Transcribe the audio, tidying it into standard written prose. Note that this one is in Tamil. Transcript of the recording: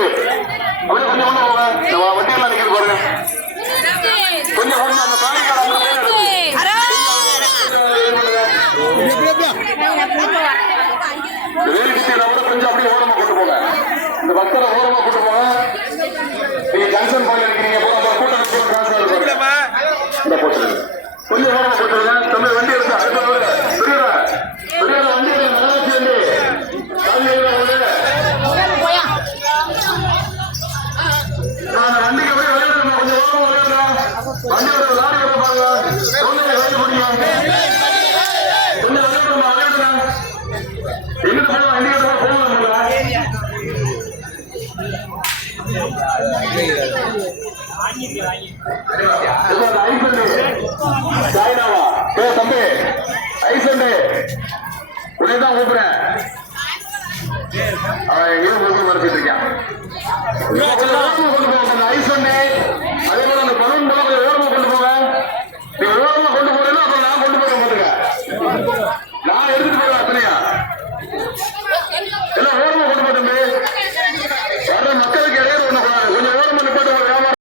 தம்பி அப்படியே கொஞ்சம் ஒண்ணு போங்க வண்டியெல்லாம் நிற்கிது பாருங்க கொஞ்சம் கொஞ்சம் அந்த பிராணிக்கார கொஞ்சம் அப்படியே ஓரமா கொண்டு போங்க இந்த பக்தரை ஓரமா கொண்டு போங்க நீங்க ஜங்ஷன் பாயிண்ட் இருக்கிறீங்க கூட்டம் கொஞ்சம் ஓரமா போட்டுருங்க தம்பி வண்டி எடுத்து அடுத்த பெரியவரா வண்டி நகராட்சி வண்டி வண்டிக்கு அப்படியே விளையாடுறா கொஞ்சம் ஓரமா விளையாடுறா வண்டியோட லாரி வர பாருங்க குழந்தைங்க கைது பிடிங்க கொஞ்சம் விளையாடுறா விளையாடுறா எங்கிட்ட போனா வண்டி எடுத்து போகலாம் சாய்னாவா தம்பி ஐசண்டே உன்னைதான் கூப்பிடுறேன் அவன் எங்கேயும் கூப்பிட்டு மறைச்சிட்டு இருக்கான்